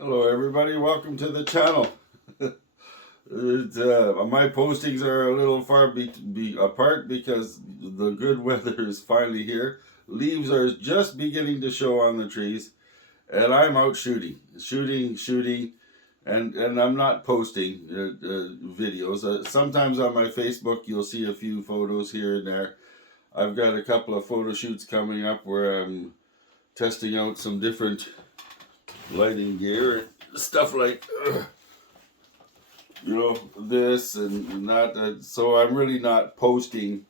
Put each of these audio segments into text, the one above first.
Hello everybody, welcome to the channel. My postings are a little far apart because the good weather is finally here. Leaves are just beginning to show on the trees, and I'm out shooting, and I'm not posting videos. Sometimes on my Facebook you'll see a few photos here and there. I've got a couple of photo shoots coming up where I'm testing out some different lighting gear and stuff like this and that. So I'm really not posting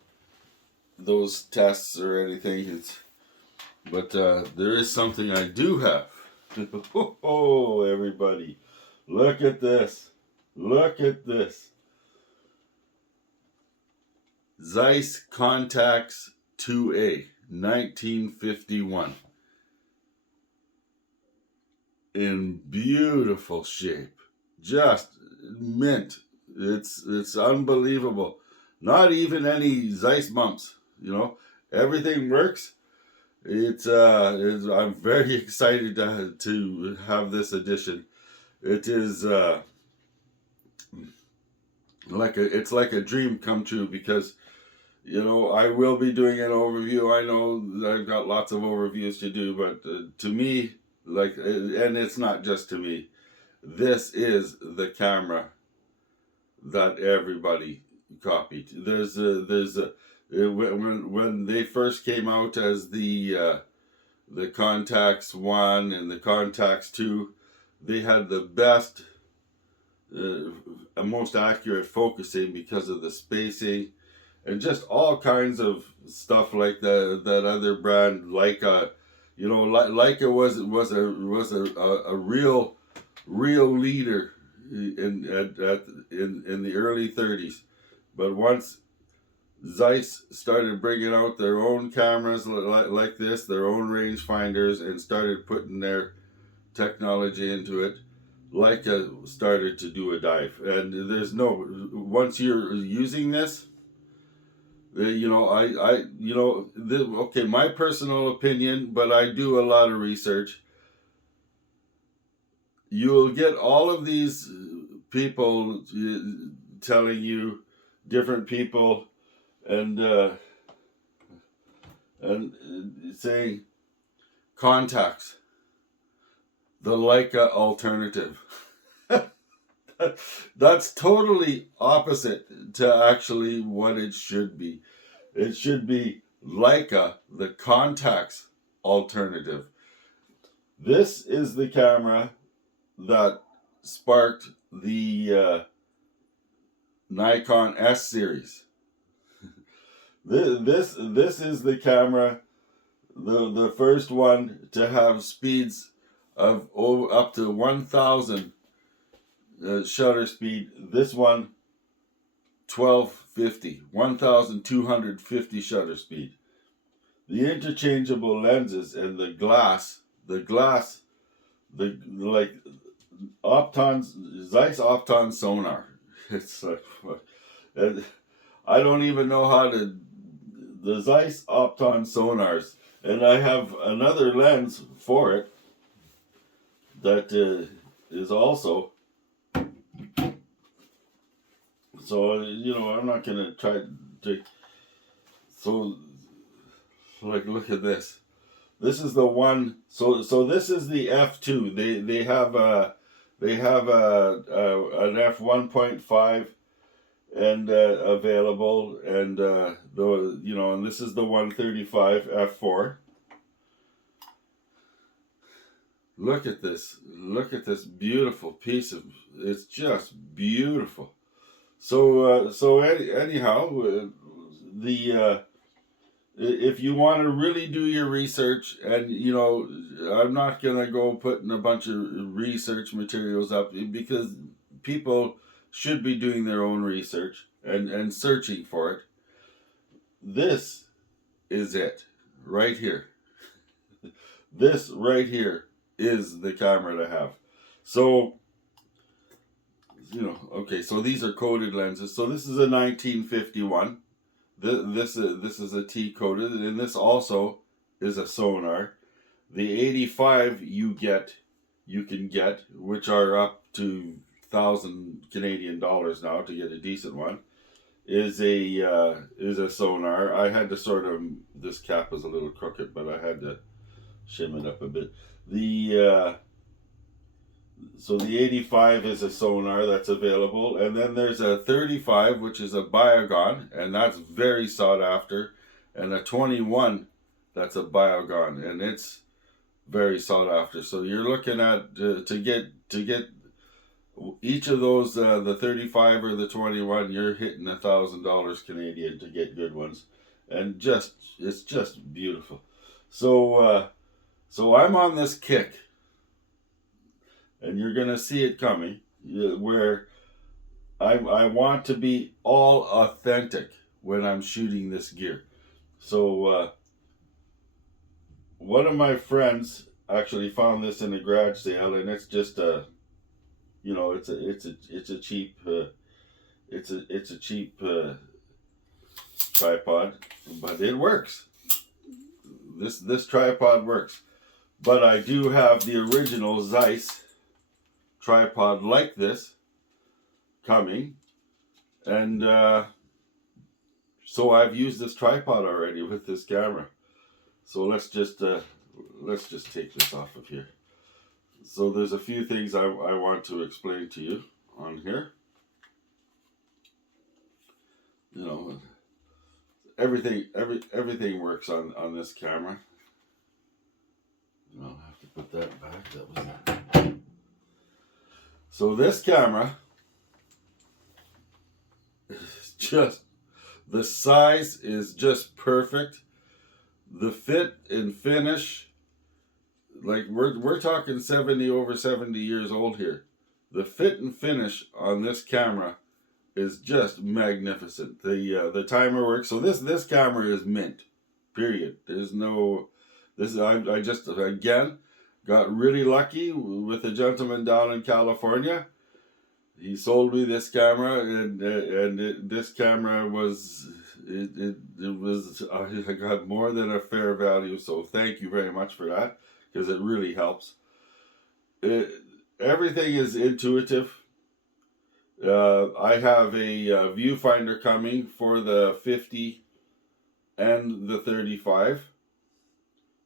those tests or anything. But there is something I do have. Oh, everybody, look at this! Look at this! Zeiss Contax 2A, 1951. In beautiful shape, just mint. It's unbelievable. Not even any Zeiss bumps. Everything works. I'm very excited to have this edition. It is it's like a dream come true because I will be doing an overview. I know that I've got lots of overviews to do, but to me, and it's not just to me, this is the camera that everybody copied. When they first came out as the Contax 1 and the Contax 2, they had the best, most accurate focusing because of the spacing and just all kinds of stuff like that other brand Leica. Leica was a real leader in the early 30s, but once Zeiss started bringing out their own cameras like this, their own rangefinders, and started putting their technology into it, Leica started to do a dive. And once you're using this, okay, my personal opinion, but I do a lot of research. You'll get all of these people telling you, different people, and saying Contax, the Leica alternative. That's totally opposite to actually what it should be. It should be Leica, the Contax alternative. This is the camera that sparked the Nikon S series. This is the camera, the first one to have speeds of up to 1,000 shutter speed. This one 1250, 1,250 shutter speed. The interchangeable lenses and the glass, like Zeiss Opton sonar. It's like, I don't even know how to, the Zeiss Opton sonars, and I have another lens for it that is also, so I'm not gonna try to, so look at this. This is the one. So this is the f2. They have an f1.5 and available, and and this is the 135 f4. Look at this. Look at this beautiful piece of. It's just beautiful. So anyhow, if you want to really do your research, and I'm not gonna go putting a bunch of research materials up because people should be doing their own research and searching for it. This is it right here. This right here is the camera to have. So okay, so these are coated lenses. So this is a 1951. This is a T coated, and this also is a sonar. The 85 you get you can get, which are up to 1,000 Canadian dollars now to get a decent one, is a sonar. I had to sort of, this cap is a little crooked, but I had to shim it up a bit. So the 85 is a sonar that's available, and then there's a 35, which is a Biogon, and that's very sought after, and a 21, that's a Biogon, and it's very sought after. So you're looking at to get each of those, the 35 or the 21, you're hitting $1,000 Canadian to get good ones, and it's just beautiful. So I'm on this kick, and you're gonna see it coming, where I want to be all authentic when I'm shooting this gear. So one of my friends actually found this in a garage sale, and it's just a, it's a cheap tripod, but it works. This tripod works. But I do have the original Zeiss tripod like this coming, and so I've used this tripod already with this camera. So let's just take this off of here. So there's a few things I want to explain to you on here. Everything works on this camera. I'll have to put that back. That was it. So this camera is just, the size is just perfect. The fit and finish, like we're talking over 70 years old here. The fit and finish on this camera is just magnificent. The timer works. So this camera is mint. Period. There's no I just again got really lucky with a gentleman down in California. He sold me this camera, and this camera was I got more than a fair value. So thank you very much for that, because it really helps. Everything is intuitive. I have a viewfinder coming for the 50 and the 35.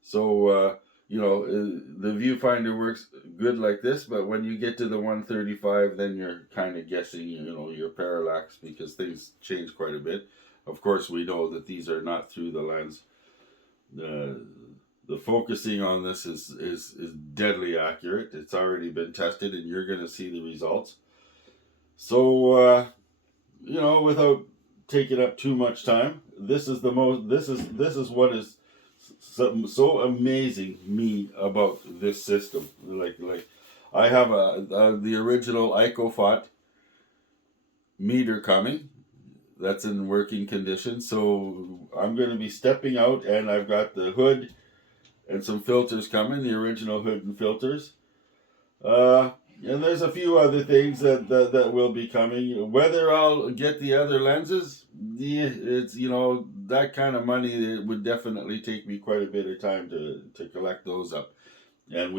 So, the viewfinder works good like this, but when you get to the 135, then you're kind of guessing, your parallax, because things change quite a bit. Of course, we know that these are not through the lens. The focusing on this is deadly accurate. It's already been tested, and you're going to see the results. So, without taking up too much time, this is what is so amazing me about this system. Like I have the original Icofot meter coming. That's in working condition. So I'm going to be stepping out, and I've got the hood and some filters coming, the original hood and filters. And there's a few other things that will be coming. Whether I'll get the other lenses, it's, that kind of money, it would definitely take me quite a bit of time to collect those up. And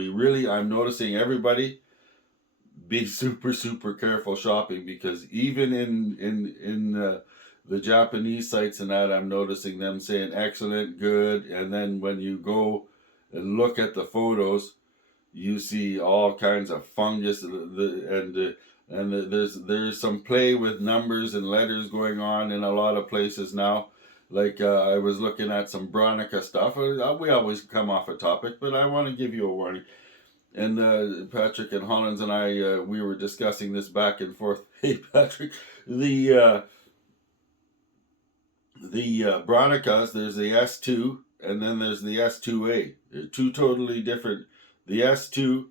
I'm noticing everybody be super, super careful shopping, because even in the Japanese sites and that, I'm noticing them saying excellent, good, and then when you go and look at the photos, you see all kinds of fungus, and there's some play with numbers and letters going on in a lot of places now. Like I was looking at some Bronica stuff. We always come off a topic, but I want to give you a warning. And Patrick and Hollins and I, we were discussing this back and forth. Hey, Patrick, the Bronicas, there's the S2, and then there's the S2A. They're two totally different. The S2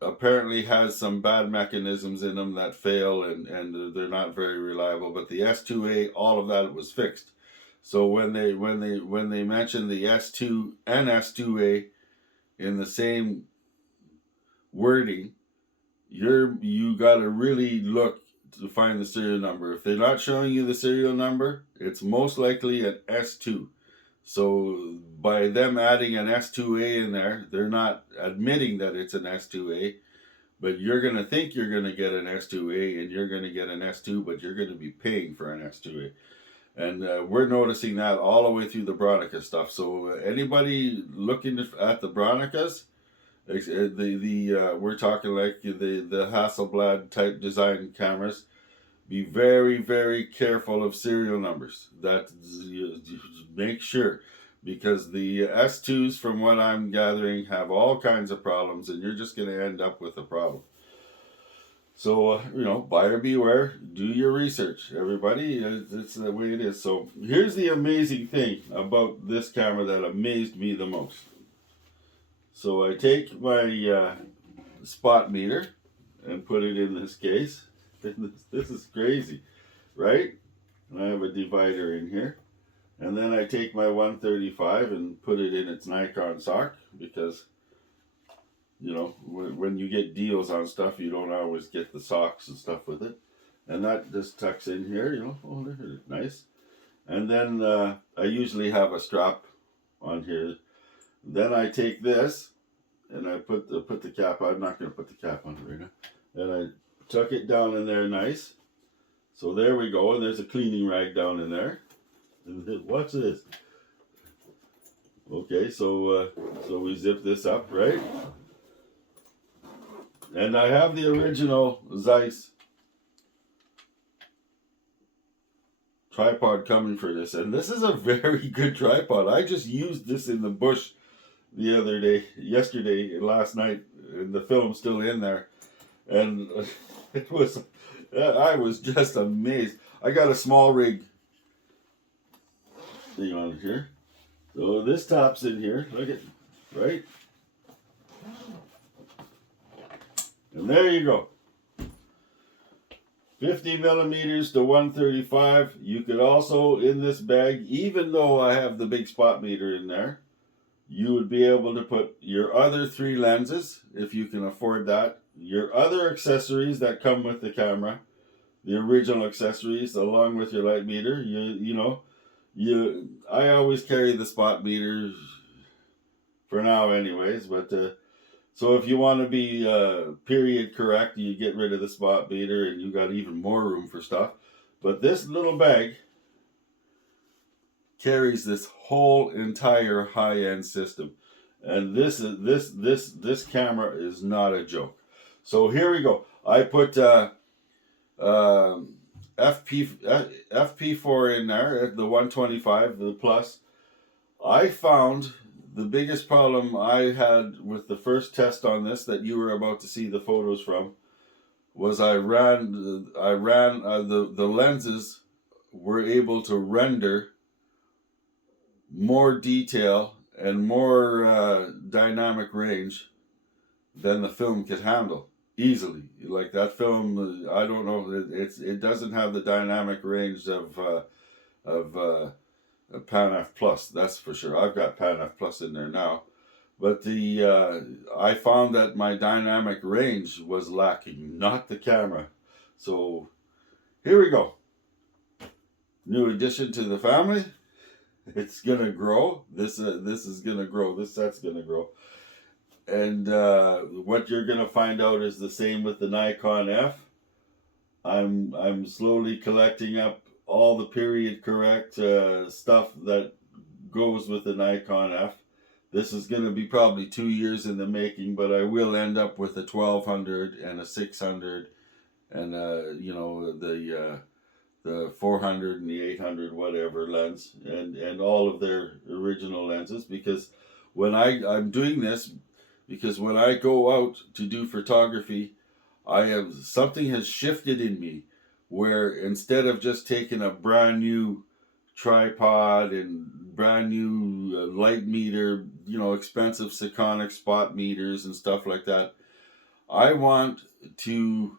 apparently has some bad mechanisms in them that fail, and they're not very reliable. But the S2A, all of that was fixed. So when they mention the S2 and S2A in the same wording, you got to really look to find the serial number. If they're not showing you the serial number, it's most likely an S2. So by them adding an S2A in there, they're not admitting that it's an S2A, but you're going to think you're going to get an S2A and you're going to get an S2, but you're going to be paying for an S2A. And we're noticing that all the way through the Bronica stuff. So anybody looking at the Bronicas, we're talking like the Hasselblad type design cameras, be very, very careful of serial numbers. That you make sure, because the S2s, from what I'm gathering, have all kinds of problems, and you're just going to end up with a problem. So buyer beware. Do your research, everybody. It's the way it is. So here's the amazing thing about this camera that amazed me the most. So I take my spot meter and put it in this case. This is crazy, right? And I have a divider in here. And then I take my 135 and put it in its Nikon sock, because, when you get deals on stuff, you don't always get the socks and stuff with it. And that just tucks in here, oh, nice. And then I usually have a strap on here. Then I take this and I put the cap on. I'm not going to put the cap on right now. And I tuck it down in there nice. So there we go. And there's a cleaning rag down in there. And watch this. Okay, so we zip this up, right? And I have the original Zeiss tripod coming for this. And this is a very good tripod. I just used this in the bush the other day, yesterday, last night, and the film's still in there. And I was just amazed. I got a small rig thing on here. So this top's in here, look at, right? And there you go. 50 millimeters to 135. You could also, in this bag, even though I have the big spot meter in there, you would be able to put your other 3 lenses, if you can afford that, your other accessories that come with the camera, the original accessories, along with your light meter. I always carry the spot meters for now anyways, but so if you want to be period correct, you get rid of the spot meter and you got even more room for stuff. But this little bag carries this whole entire high-end system, and this camera is not a joke. So here we go. I put FP4 in there at the 125, the plus. I found the biggest problem I had with the first test on this, that you were about to see the photos from, was the lenses were able to render more detail and more dynamic range than the film could handle easily. Like that film, I don't know, it doesn't have the dynamic range of Pan-F Plus, that's for sure. I've got Pan-F Plus in there now, but I found that my dynamic range was lacking, not the camera. So here we go. New addition to the family. It's gonna grow. This is gonna grow. This set's gonna grow. And what you're gonna find out is the same with the Nikon F. I'm slowly collecting up all the period correct stuff that goes with the Nikon F. This is going to be probably 2 years in the making, but I will end up with a 1200 and a 600 and the 400 and the 800 whatever lens, and all of their original lenses, because I'm doing this because when I go out to do photography, something has shifted in me, where instead of just taking a brand new tripod and brand new light meter, expensive Sekonic spot meters and stuff like that, I want to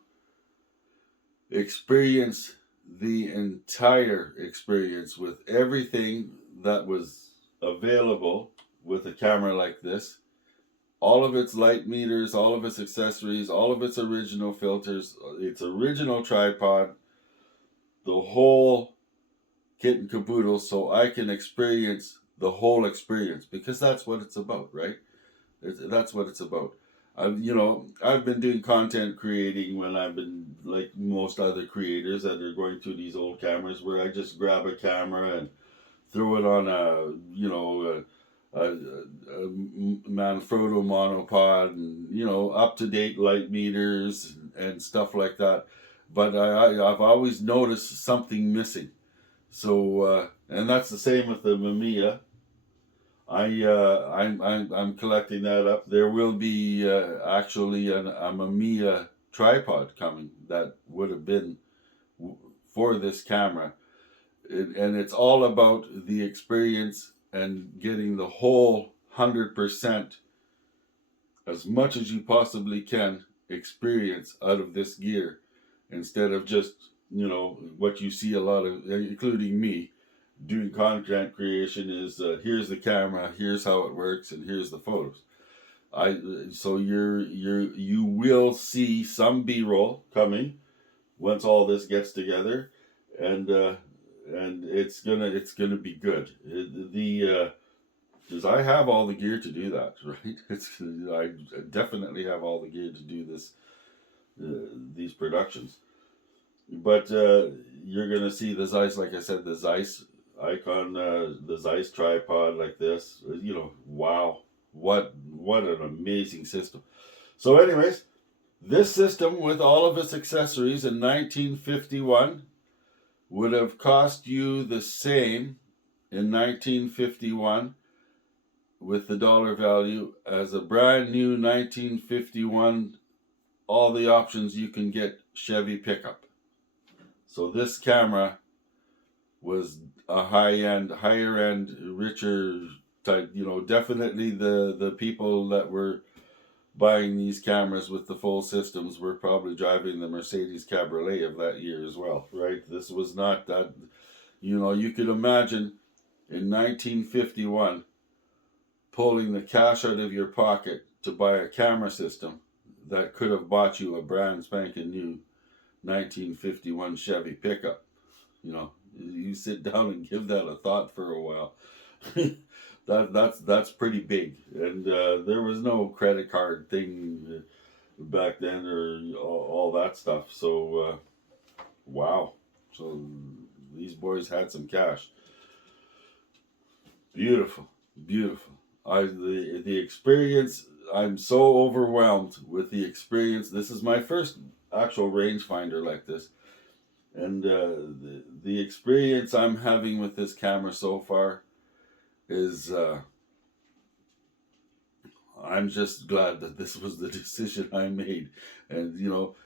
experience the entire experience with everything that was available with a camera like this. All of its light meters, all of its accessories, all of its original filters, its original tripod, the whole kit and caboodle, so I can experience the whole experience, because that's what it's about, right? That's what it's about. I've been doing content creating when I've been like most other creators that are going through these old cameras, where I just grab a camera and throw it on a Manfrotto monopod, and up to date light meters and stuff like that. But I've always noticed something missing. So and that's the same with the Mamiya. I'm collecting that up. There will be actually a Mamiya tripod coming that would have been for this camera, and it's all about the experience and getting the whole 100%, as much as you possibly can, experience out of this gear, instead of just what you see a lot of, including me, doing content creation is here's the camera, here's how it works, and here's the photos. So you will see some B-roll coming once all this gets together, and it's gonna be good. Because I have all the gear to do that, right? I definitely have all the gear to do this, these productions. But you're gonna see the Zeiss, like I said, the Zeiss icon, the Zeiss tripod like this. Wow, what an amazing system. So, anyways, this system with all of its accessories in 1951 would have cost you the same in 1951 with the dollar value as a brand new 1951, all the options you can get Chevy pickup. So this camera was a higher end, richer type. Definitely the people that were buying these cameras with the full systems were probably driving the Mercedes Cabriolet of that year as well, right? This was not that. You could imagine in 1951 pulling the cash out of your pocket to buy a camera system that could have bought you a brand spanking new 1951 Chevy pickup. You sit down and give that a thought for a while. That's pretty big, and there was no credit card thing back then, or all that stuff. So wow, so these boys had some cash. Beautiful, beautiful. The experience. I'm so overwhelmed with the experience. This is my first actual rangefinder like this, and the experience I'm having with this camera so far is I'm just glad that this was the decision I made. And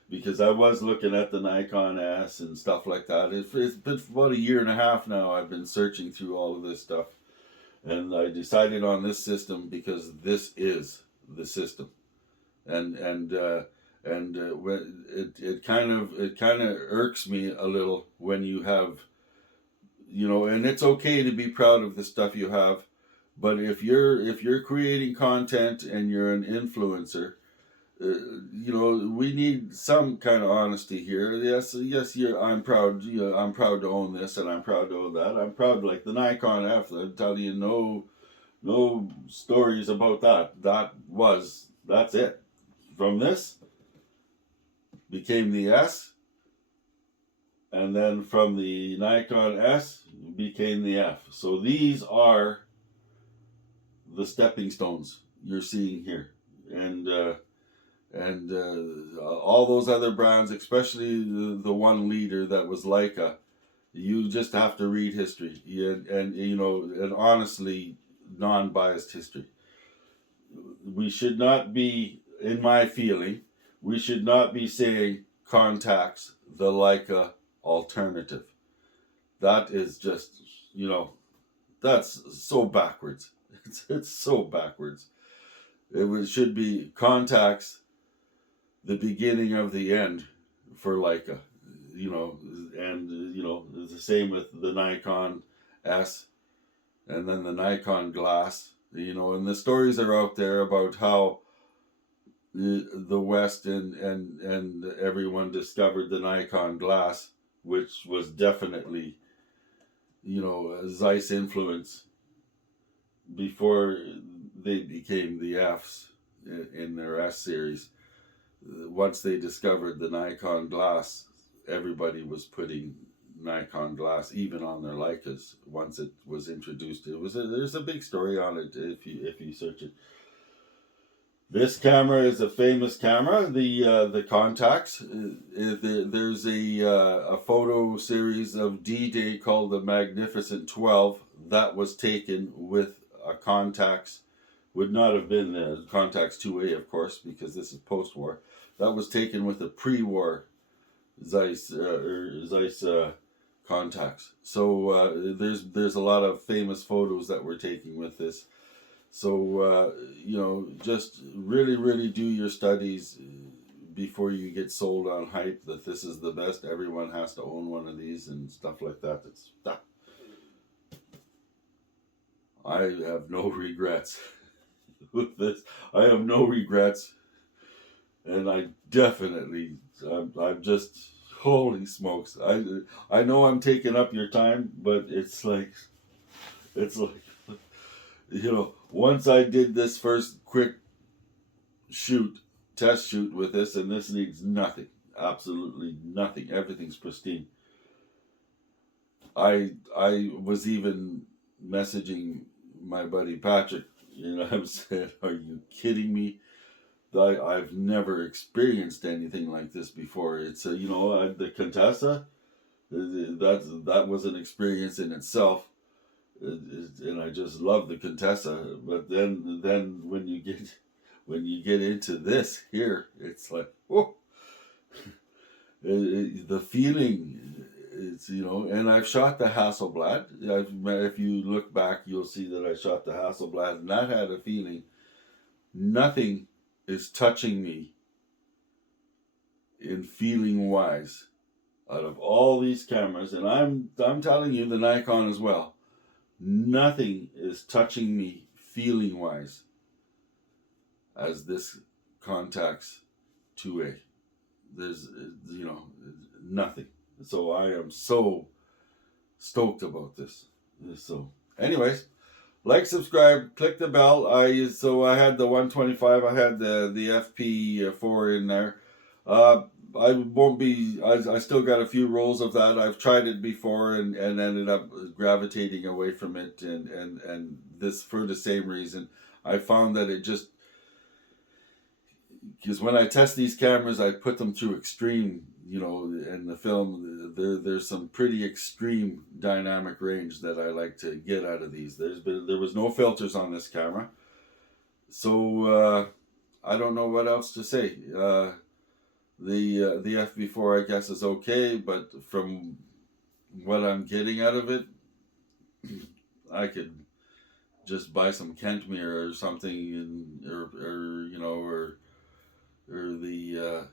because I was looking at the Nikon S and stuff like that. It's been about a year and a half now I've been searching through all of this stuff, and I decided on this system because this is the system. And when it kind of irks me a little when you have, and it's okay to be proud of the stuff you have, but if you're creating content and you're an influencer, we need some kind of honesty here. Yes, I'm proud. I'm proud to own this, and I'm proud to own that. I'm proud, like the Nikon F. I'm telling you, no stories about that. That's it. From this became the S, and then from the Nikon S became the F. So these are the stepping stones you're seeing here, and all those other brands, especially the one leader that was Leica. You just have to read history, and honestly, non-biased history. We should not be, in my feeling, we should not be saying Contax, the Leica alternative. That is just, that's so backwards. It's so backwards. Should be Contax, the beginning of the end for Leica, and it's the same with the Nikon S, and then the Nikon glass, and the stories are out there about how the West and everyone discovered the Nikon glass, which was definitely, a Zeiss influence. before they became the Fs in their S series. Once they discovered the Nikon glass, everybody was putting Nikon glass even on their Leicas. Once it was introduced, there's a big story on it if you search it. This camera is a famous camera, the Contax. There's a photo series of D-Day called the Magnificent 12 that was taken with a Contax. Would not have been the Contax 2A, of course, because this is post-war. That was taken with a pre-war Zeiss Contax. So there's a lot of famous photos that we're taking with this. So just really do your studies before you get sold on hype that this is the best. Everyone has to own one of these and stuff like that. I have no regrets with this. I have no regrets, and I'm just, holy smokes. I know I'm taking up your time, but it's like once I did this first quick test shoot with this, and this needs nothing, absolutely nothing. Everything's pristine. I was even messaging my buddy Patrick. I'm saying, are you kidding me? I've never experienced anything like this before. It's the Contessa. That was an experience in itself. And I just love the Contessa, but then when you get into this here, it's like, whoa. The feeling, it's and I've shot the Hasselblad. If you look back, you'll see that I shot the Hasselblad, and that had a feeling. Nothing is touching me in feeling wise out of all these cameras, and I'm telling you, the Nikon as well. Nothing is touching me feeling wise as this Contax 2A. There's nothing. So I am so stoked about this. So anyways, like, subscribe, click the bell. I had the 125, I had the FP4 in there. I won't be. I still got a few rolls of that. I've tried it before and ended up gravitating away from it, and this for the same reason. I found that it just, because when I test these cameras, I put them through extreme. In the film, there's some pretty extreme dynamic range that I like to get out of these. There was no filters on this camera, so I don't know what else to say. The FB4, I guess, is okay, but from what I'm getting out of it, I could just buy some Kentmere or something, or the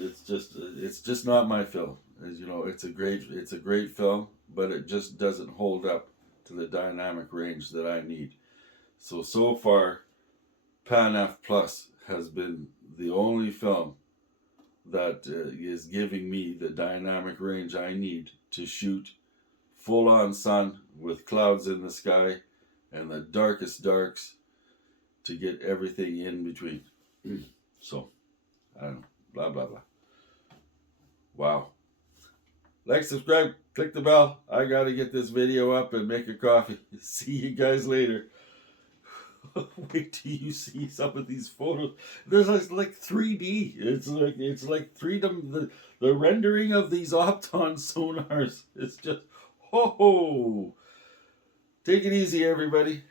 it's just not my film. As it's a great film, but it just doesn't hold up to the dynamic range that I need. So far, Pan F Plus has been the only film that is giving me the dynamic range I need to shoot full on sun with clouds in the sky and the darkest darks to get everything in between. So, I don't know, blah, blah, blah. Wow. Like, subscribe, click the bell. I gotta get this video up and make a coffee. See you guys later. Wait till you see some of these photos. There's like 3D. It's like 3D. The rendering of these Opton sonars. It's just, ho ho. Take it easy, everybody.